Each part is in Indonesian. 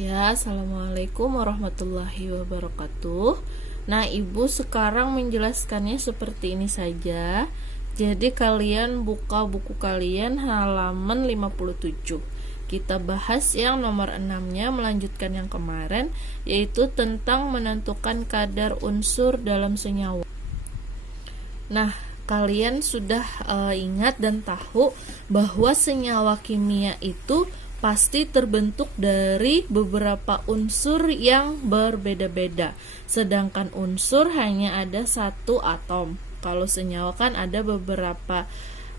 Ya, assalamualaikum warahmatullahi wabarakatuh. Nah, ibu sekarang menjelaskannya seperti ini saja. Jadi kalian buka buku kalian halaman 57. Kita bahas yang nomor 6-nya, melanjutkan yang kemarin, yaitu tentang menentukan kadar unsur dalam senyawa. Nah, kalian sudah ingat dan tahu bahwa senyawa kimia itu pasti terbentuk dari beberapa unsur yang berbeda-beda. Sedangkan unsur hanya ada satu atom. Kalau senyawa kan ada beberapa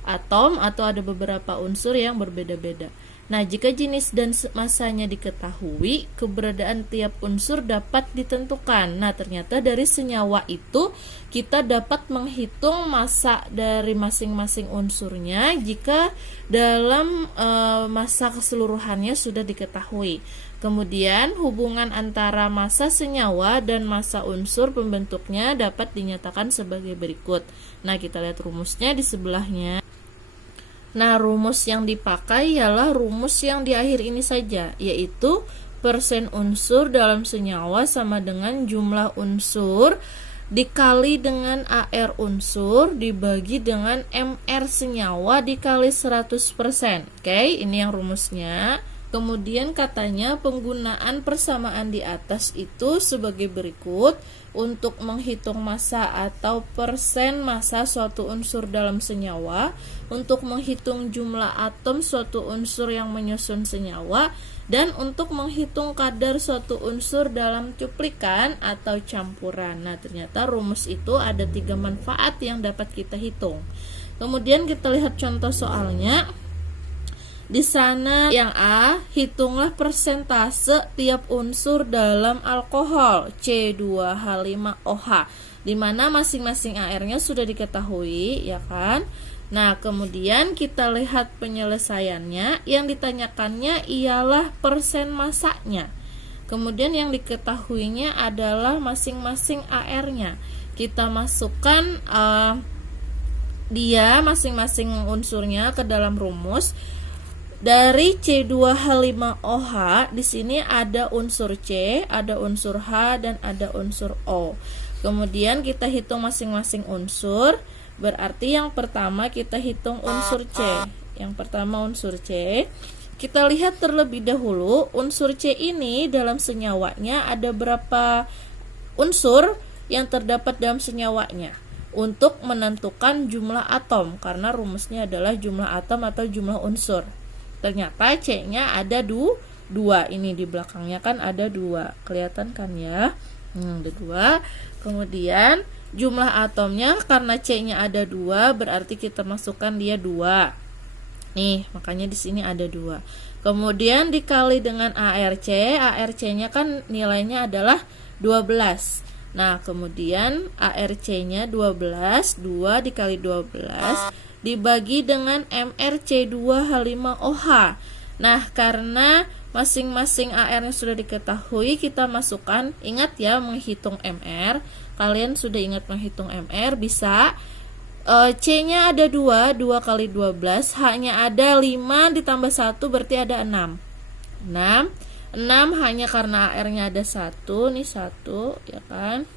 atom atau ada beberapa unsur yang berbeda-beda. Nah, jika jenis dan masanya diketahui, keberadaan tiap unsur dapat ditentukan. Nah, ternyata dari senyawa itu kita dapat menghitung massa dari masing-masing unsurnya jika dalam massa keseluruhannya sudah diketahui. Kemudian, hubungan antara massa senyawa dan massa unsur pembentuknya dapat dinyatakan sebagai berikut. Nah, kita lihat rumusnya di sebelahnya. Nah, rumus yang dipakai ialah rumus yang di akhir ini saja, yaitu persen unsur dalam senyawa sama dengan jumlah unsur dikali dengan AR unsur dibagi dengan MR senyawa dikali 100%. Oke, ini yang rumusnya. Kemudian katanya penggunaan persamaan di atas itu sebagai berikut. Untuk menghitung massa atau persen massa suatu unsur dalam senyawa, untuk menghitung jumlah atom suatu unsur yang menyusun senyawa, dan untuk menghitung kadar suatu unsur dalam cuplikan atau campuran. Nah, ternyata rumus itu ada 3 manfaat yang dapat kita hitung. Kemudian kita lihat contoh soalnya. Di sana yang A, hitunglah persentase tiap unsur dalam alkohol C2H5OH, di mana masing-masing AR-nya sudah diketahui, ya kan? Nah, kemudian kita lihat penyelesaiannya. Yang ditanyakannya ialah persen massanya. Kemudian yang diketahuinya adalah masing-masing AR-nya. Kita masukkan dia masing-masing unsurnya ke dalam rumus. Dari C2H5OH di sini ada unsur C, ada unsur H, dan ada unsur O. Kemudian kita hitung masing-masing unsur. Berarti yang pertama kita hitung unsur C. Yang pertama unsur C. Kita lihat terlebih dahulu unsur C ini dalam senyawanya ada berapa unsur yang terdapat dalam senyawanya untuk menentukan jumlah atom, karena rumusnya adalah jumlah atom atau jumlah unsur. Ternyata C-nya ada 2. Ini di belakangnya kan ada 2. Kelihatan kan ya? Ada 2. Kemudian jumlah atomnya karena C-nya ada 2, berarti kita masukkan dia 2. Nih, makanya di sini ada 2. Kemudian dikali dengan ARC. ARC-nya kan nilainya adalah 12. Nah, kemudian ARC-nya 12, 2 dikali 12 dibagi dengan MrC2H5OH. Nah, karena masing-masing AR-nya sudah diketahui, kita masukkan, ingat ya menghitung MR. Kalian sudah ingat menghitung MR, bisa C-nya ada 2, 2 kali 12, H-nya ada 5 ditambah 1 berarti ada 6. 6 hanya karena AR-nya ada 1, nih 1, ya kan?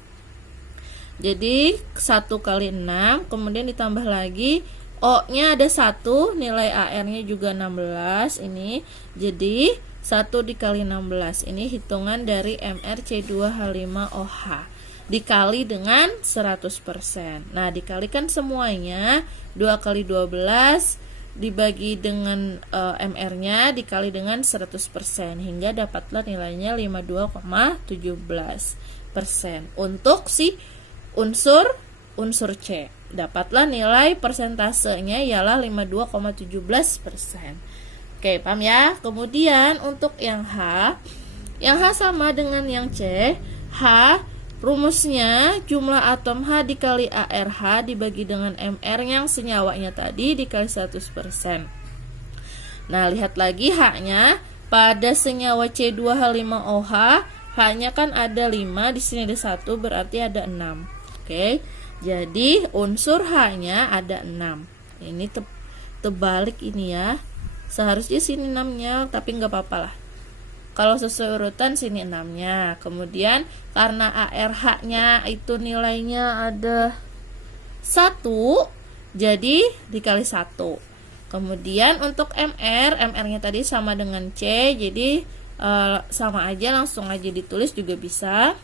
Jadi 1 kali 6, kemudian ditambah lagi O-nya ada 1, nilai AR-nya juga 16 ini. Jadi 1 dikali 16 ini hitungan dari MrC2H5OH dikali dengan 100%. Nah, dikalikan semuanya, 2 kali 12 dibagi dengan MR-nya dikali dengan 100% hingga dapatlah nilainya 52,17%. Untuk si unsur C, dapatlah nilai persentasenya ialah 52,17%. Oke, paham ya? Kemudian untuk yang H sama dengan yang C. H rumusnya jumlah atom H dikali ARH dibagi dengan MR yang senyawanya tadi dikali 100%. Nah, lihat lagi H-nya. Pada senyawa C2H5OH, H-nya kan ada 5, di sini ada 1, berarti ada 6. Oke. Jadi unsur H-nya ada 6. Ini terbalik ini ya. Seharusnya sini 6-nya, tapi nggak apa-apa lah. Kalau sesuai urutan sini 6-nya. Kemudian karena ARH-nya itu nilainya ada 1, jadi dikali 1. Kemudian untuk MR-nya tadi sama dengan C, jadi sama aja, langsung aja ditulis juga bisa.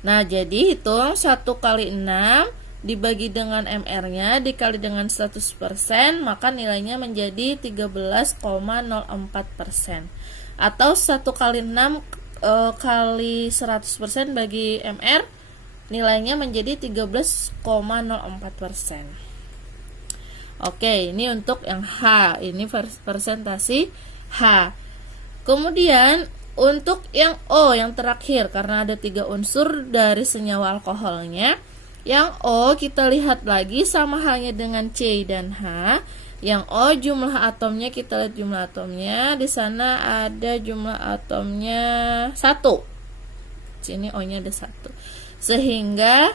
Nah, jadi hitung 1 kali 6 dibagi dengan MR-nya dikali dengan 100%, maka nilainya menjadi 13,04%. Atau 1 kali 6 kali 100% bagi MR, nilainya menjadi 13,04%. Oke, ini untuk yang H, ini persentase H. Kemudian untuk yang O, yang terakhir, karena ada 3 unsur dari senyawa alkoholnya. Yang O kita lihat lagi sama halnya dengan C dan H. Yang O jumlah atomnya, kita lihat jumlah atomnya. Di sana ada jumlah atomnya 1. Sini O-nya ada 1. Sehingga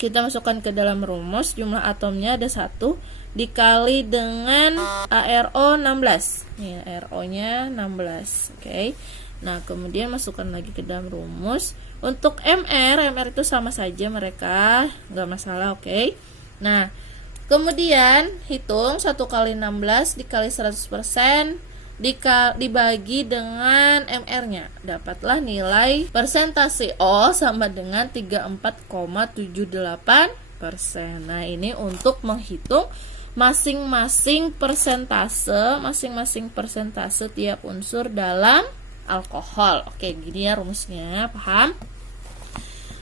kita masukkan ke dalam rumus, jumlah atomnya ada 1 dikali dengan ARO 16. Nih, ARO-nya 16. Oke. Nah, kemudian masukkan lagi ke dalam rumus. Untuk MR itu sama saja mereka, nggak masalah, oke. Nah, kemudian hitung 1 kali 16 dikali 100% dibagi dengan MR-nya. Dapatlah nilai persentase O sama dengan 34,78%. Nah, ini untuk menghitung masing-masing persentase tiap unsur dalam alkohol. Oke, gini ya rumusnya, paham?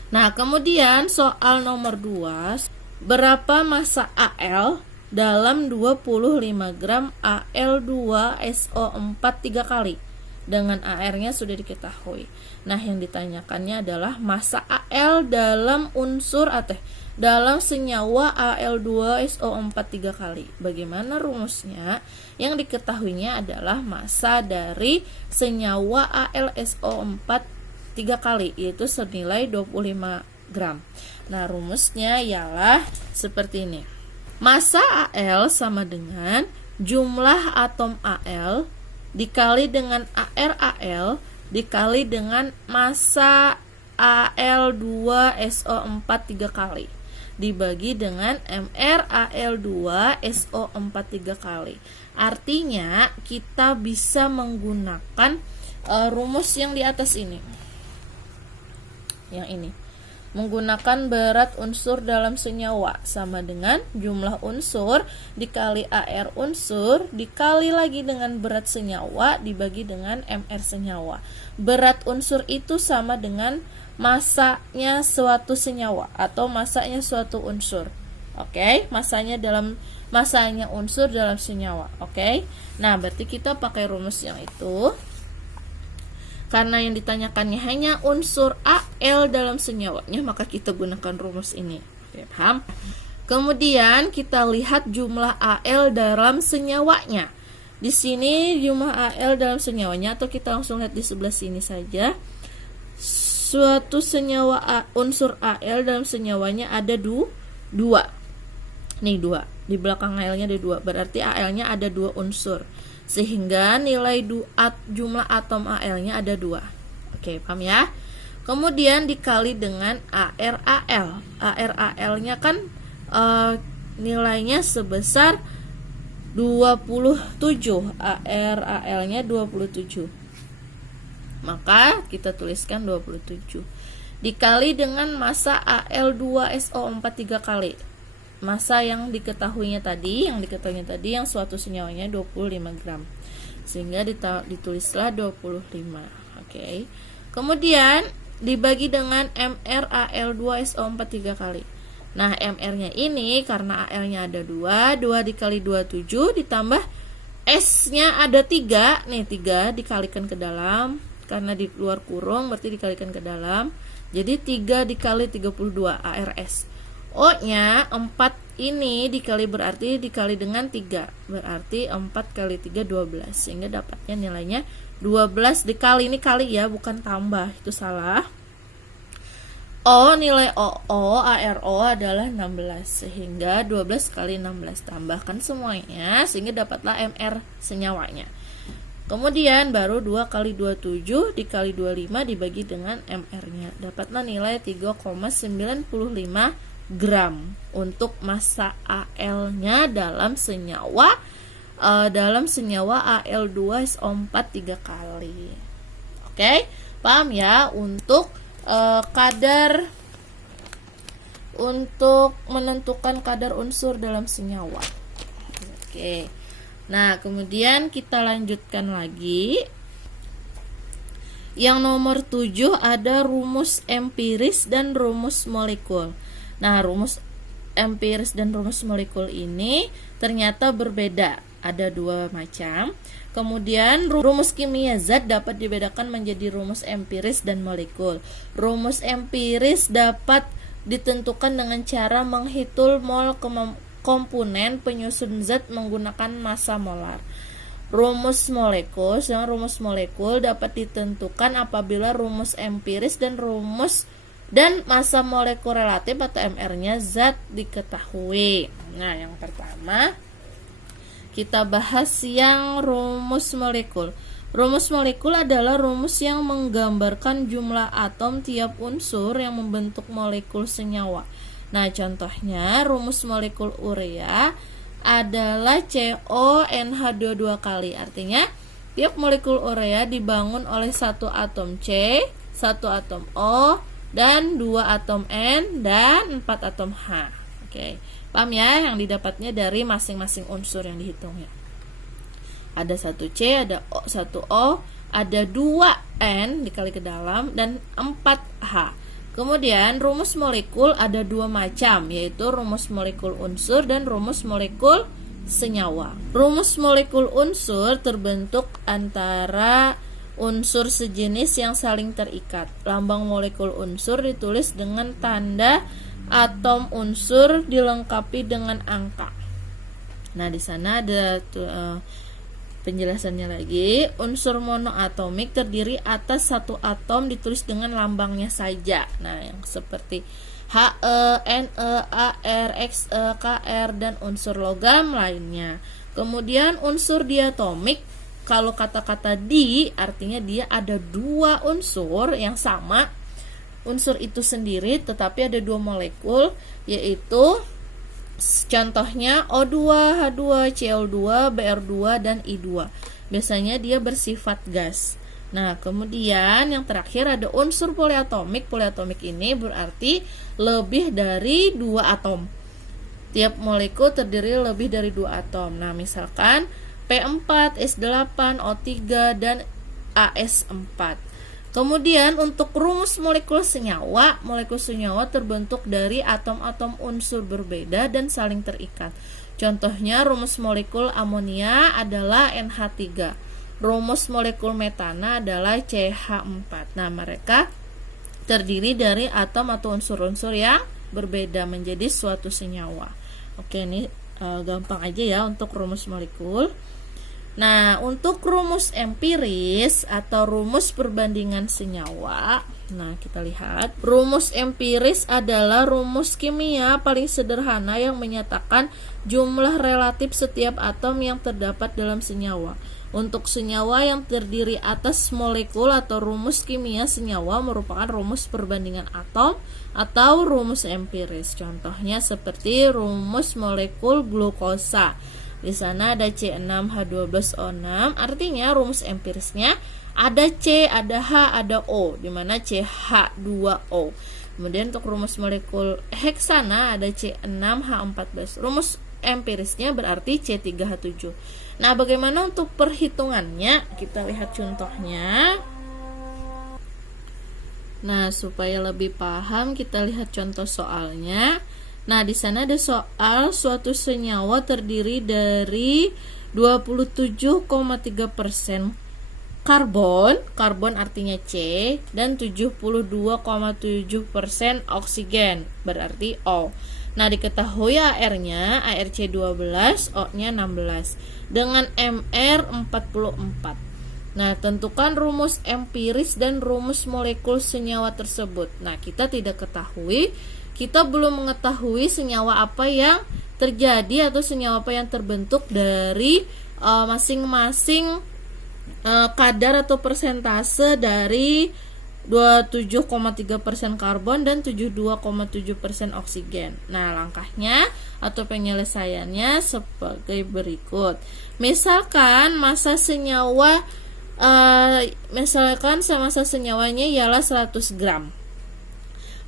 Nah, kemudian soal nomor 2, berapa massa AL dalam 25 gram Al2SO4 3 kali? Dengan AR-nya sudah diketahui. Nah, yang ditanyakannya adalah massa AL dalam unsur dalam senyawa Al2SO4 3 kali. Bagaimana rumusnya? Yang diketahuinya adalah massa dari senyawa AlSO4 3 kali, yaitu senilai 25 gram. Nah, rumusnya ialah seperti ini. Massa Al sama dengan jumlah atom Al dikali dengan AR dikali dengan massa Al2SO4 3 kali dibagi dengan MR Al2SO4 3 kali. Artinya kita bisa menggunakan rumus yang di atas ini. Yang ini. Menggunakan berat unsur dalam senyawa sama dengan jumlah unsur dikali AR unsur dikali lagi dengan berat senyawa dibagi dengan MR senyawa. Berat unsur itu sama dengan masanya suatu senyawa atau masanya suatu unsur. Oke, masanya unsur dalam senyawa. Oke. Nah, berarti kita pakai rumus yang itu. Karena yang ditanyakannya hanya unsur Al dalam senyawanya, maka kita gunakan rumus ini. Oke, paham? Kemudian kita lihat jumlah Al dalam senyawanya. Di sini jumlah Al dalam senyawanya, atau kita langsung lihat di sebelah sini saja. Suatu senyawa unsur Al dalam senyawanya ada 2. Nih 2. Di belakang Al-nya ada 2. Berarti Al-nya ada 2 unsur. Sehingga nilai jumlah atom Al-nya ada 2. Oke, paham ya? Kemudian dikali dengan ARAL. ARAL-nya kan nilainya sebesar 27. ARAL-nya 27. Maka kita tuliskan 27. Dikali dengan massa Al2SO4 3 kali. Massa yang diketahuinya tadi, yang suatu senyawanya 25 gram. Sehingga ditulislah 25. Oke. Kemudian dibagi dengan MR Al2SO4 3 kali. Nah, MR-nya ini karena Al-nya ada 2 dikali 27 ditambah S-nya ada 3. Nih 3 dikalikan ke dalam, karena di luar kurung berarti dikalikan ke dalam. Jadi 3 dikali 32 ARS. O-nya 4 ini dikali dengan 3. Berarti 4 kali 3 12. Sehingga dapatnya nilainya 12 dikali, ini kali ya, bukan tambah, itu salah. Nilai OO ARO adalah 16. Sehingga 12 kali 16 tambahkan semuanya, sehingga dapatlah MR senyawanya. Kemudian baru 2 kali 27 dikali 25 dibagi dengan MR-nya. Dapatlah nilai 3,95 gram untuk massa Al-nya dalam senyawa Al2SO4 3 kali. Oke, paham ya untuk kadar untuk menentukan kadar unsur dalam senyawa. Oke. Nah, kemudian kita lanjutkan lagi. Yang nomor 7 ada rumus empiris dan rumus molekul. Nah, rumus empiris dan rumus molekul ini ternyata berbeda. Ada 2 macam. Kemudian rumus kimia zat dapat dibedakan menjadi rumus empiris dan molekul. Rumus empiris dapat ditentukan dengan cara menghitung mol komponen penyusun zat menggunakan massa molar. Rumus molekul dapat ditentukan apabila rumus empiris dan massa molekul relatif atau MR-nya zat diketahui. Nah, yang pertama kita bahas yang rumus molekul. Rumus molekul adalah rumus yang menggambarkan jumlah atom tiap unsur yang membentuk molekul senyawa. Nah, contohnya rumus molekul urea adalah CONH2 2 kali. Artinya, tiap molekul urea dibangun oleh 1 atom C, 1 atom O, dan 2 atom N, dan 4 atom H. Oke, paham ya yang didapatnya dari masing-masing unsur yang dihitungnya. Ada 1 C, ada 1 O, ada 2 N dikali ke dalam, dan 4 H. Kemudian rumus molekul ada 2 macam, yaitu rumus molekul unsur dan rumus molekul senyawa. Rumus molekul unsur terbentuk antara unsur sejenis yang saling terikat. Lambang molekul unsur ditulis dengan tanda atom unsur dilengkapi dengan angka. Nah, di sana ada penjelasannya lagi. Unsur monoatomik terdiri atas 1 atom ditulis dengan lambangnya saja. Nah, yang seperti He, Ne, Ar, Xe, Kr, dan unsur logam lainnya. Kemudian unsur diatomik, kalau kata-kata di artinya dia ada 2 unsur yang sama. Unsur itu sendiri tetapi ada 2 molekul, yaitu contohnya O2, H2, Cl2, Br2, dan I2. Biasanya dia bersifat gas. Nah, kemudian yang terakhir ada unsur poliatomik. Poliatomik ini berarti lebih dari 2 atom. Tiap molekul terdiri lebih dari 2 atom. Nah, misalkan P4, S8, O3, dan AS4. Kemudian untuk rumus molekul senyawa terbentuk dari atom-atom unsur berbeda dan saling terikat. Contohnya rumus molekul amonia adalah NH3. Rumus molekul metana adalah CH4. Nah, mereka terdiri dari atom atau unsur-unsur yang berbeda menjadi suatu senyawa. Oke, ini gampang aja ya untuk rumus molekul. Nah, untuk rumus empiris atau rumus perbandingan senyawa, nah kita lihat. Rumus empiris adalah rumus kimia paling sederhana yang menyatakan jumlah relatif setiap atom yang terdapat dalam senyawa. Untuk senyawa yang terdiri atas molekul atau rumus kimia senyawa merupakan rumus perbandingan atom atau rumus empiris. Contohnya seperti rumus molekul glukosa. Di sana ada C6H12O6, artinya rumus empirisnya ada C, ada H, ada O, di mana CH2O. Kemudian untuk rumus molekul heksana ada C6H14. Rumus empirisnya berarti C3H7. Nah, bagaimana untuk perhitungannya? Kita lihat contohnya. Nah, supaya lebih paham kita lihat contoh soalnya. Nah, di sana ada soal suatu senyawa terdiri dari 27,3% karbon artinya C, dan 72,7% oksigen, berarti O. Nah, diketahui AR-nya, ARC12, O-nya 16, dengan MR 44. Nah, tentukan rumus empiris dan rumus molekul senyawa tersebut. Nah, kita tidak ketahui. Kita belum mengetahui senyawa apa yang terjadi atau senyawa apa yang terbentuk dari masing-masing kadar atau persentase dari 27,3% karbon dan 72,7% oksigen. Nah, langkahnya atau penyelesaiannya sebagai berikut. Misalkan massa senyawa massa senyawanya ialah 100 gram.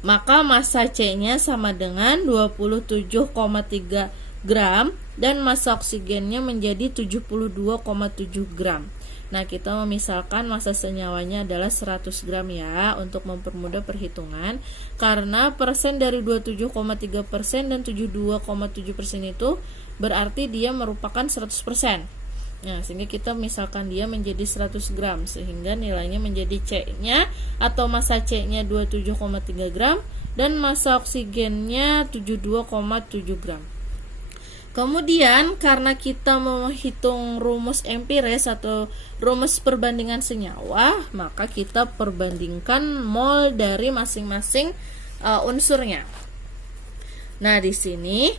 Maka massa C-nya sama dengan 27,3 gram dan massa oksigennya menjadi 72,7 gram. Nah, kita memisalkan massa senyawanya adalah 100 gram ya, untuk mempermudah perhitungan. Karena persen dari 27,3% dan 72,7% itu berarti dia merupakan 100%. Nah, sehingga kita misalkan dia menjadi 100 gram, sehingga nilainya menjadi C-nya atau massa C-nya 27,3 gram dan massa oksigennya 72,7 gram. Kemudian karena kita menghitung rumus empiris atau rumus perbandingan senyawa, maka kita perbandingkan mol dari masing-masing unsurnya. Nah, di sini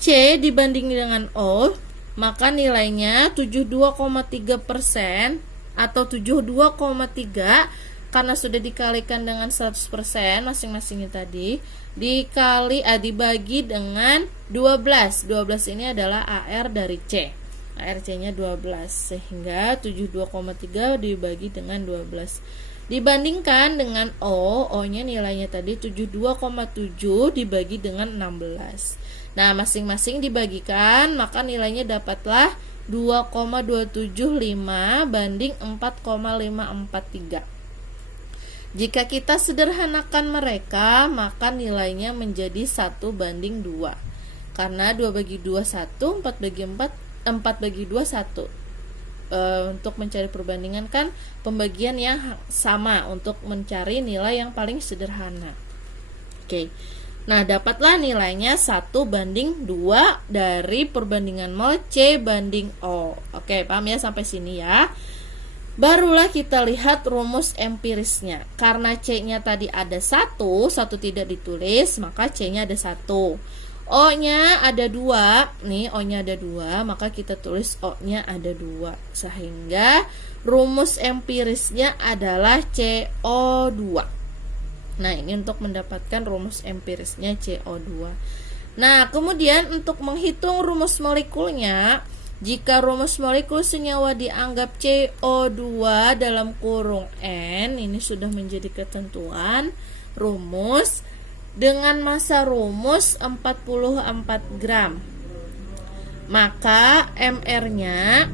C dibanding dengan O, maka nilainya 72,3% atau 72,3 karena sudah dikalikan dengan 100% masing-masingnya tadi, dibagi dengan 12. 12 ini adalah AR dari C. ARC-nya 12, sehingga 72,3 dibagi dengan 12. Dibandingkan dengan O-nya nilainya tadi 72,7 dibagi dengan 16. Nah, masing-masing dibagikan, maka nilainya dapatlah 2,275 banding 4,543. Jika kita sederhanakan mereka, maka nilainya menjadi 1 banding 2. Karena 2 bagi 2 1, 4 bagi 4, 4 bagi 2 1. Untuk mencari perbandingan kan pembagian yang sama untuk mencari nilai yang paling sederhana. Oke. Nah, dapatlah nilainya 1 banding 2 dari perbandingan mol C banding O. Oke, paham ya sampai sini ya? Barulah kita lihat rumus empirisnya. Karena C-nya tadi ada 1 tidak ditulis, maka C-nya ada 1. O-nya ada 2, nih O-nya ada 2, maka kita tulis O-nya ada 2. Sehingga rumus empirisnya adalah CO2. Nah, ini untuk mendapatkan rumus empirisnya CO2. Nah, kemudian untuk menghitung rumus molekulnya, jika rumus molekul senyawa dianggap CO2 dalam kurung N, ini sudah menjadi ketentuan rumus dengan massa rumus 44 gram. Maka MR-nya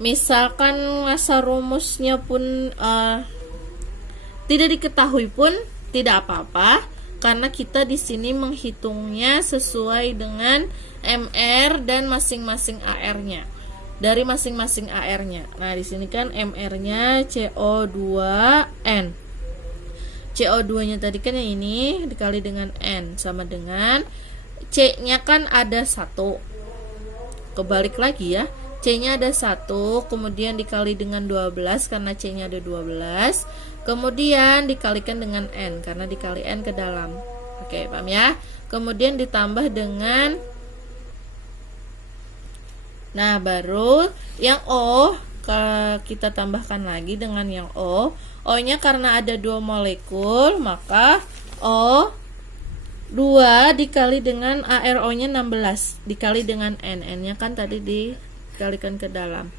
misalkan massa rumusnya pun tidak diketahui pun tidak apa-apa, karena kita di sini menghitungnya sesuai dengan MR dan masing-masing AR-nya. Dari masing-masing AR-nya. Nah, di sini kan MR-nya CO2N. CO2-nya tadi kan yang ini dikali dengan N sama dengan C-nya kan ada 1. Kebalik lagi ya. C-nya ada 1, kemudian dikali dengan 12 karena C-nya ada 12. Kemudian dikalikan dengan N karena dikali N ke dalam. Oke, paham ya? Kemudian ditambah dengan, nah baru yang O kita tambahkan lagi dengan yang O. O-nya karena ada 2 molekul, maka O2 dikali dengan ARO-nya 16 dikali dengan N. N-nya kan tadi dikalikan ke dalam.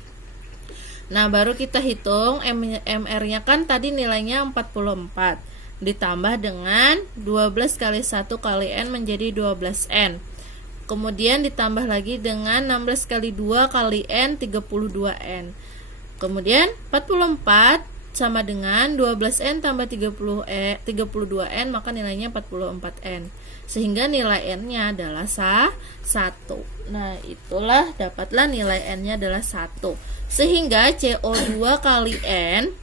Nah, baru kita hitung MR-nya kan tadi nilainya 44 ditambah dengan 12 kali 1 kali N menjadi 12N. Kemudian ditambah lagi dengan 16 kali 2 kali N 32N. Kemudian 44 sama dengan 12N tambah 32N, maka nilainya 44N. Sehingga nilai N-nya adalah 1. Nah, itulah dapatlah nilai N-nya adalah 1. Sehingga CO2 kali N,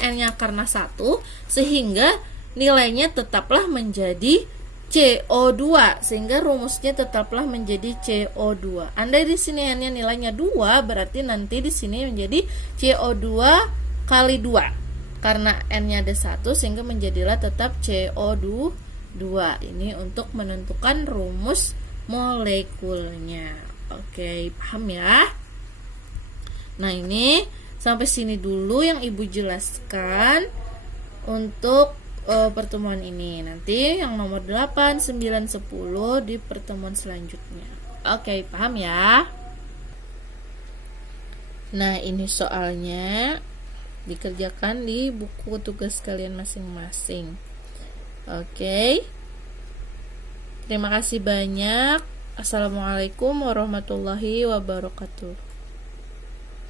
N-nya karena 1, sehingga nilainya tetaplah menjadi CO2, sehingga rumusnya tetaplah menjadi CO2. Andai di sini N-nya nilainya 2, berarti nanti di sini menjadi CO2 kali 2. Karena N-nya ada 1, sehingga menjadilah tetap CO2 2. Ini untuk menentukan rumus molekulnya. Oke, paham ya? Nah, ini sampai sini dulu yang Ibu jelaskan untuk pertemuan ini. Nanti yang nomor 8, 9, 10 di pertemuan selanjutnya. Oke, paham ya? Nah, ini soalnya dikerjakan di buku tugas kalian masing-masing. Oke. Terima kasih banyak. Assalamualaikum warahmatullahi wabarakatuh.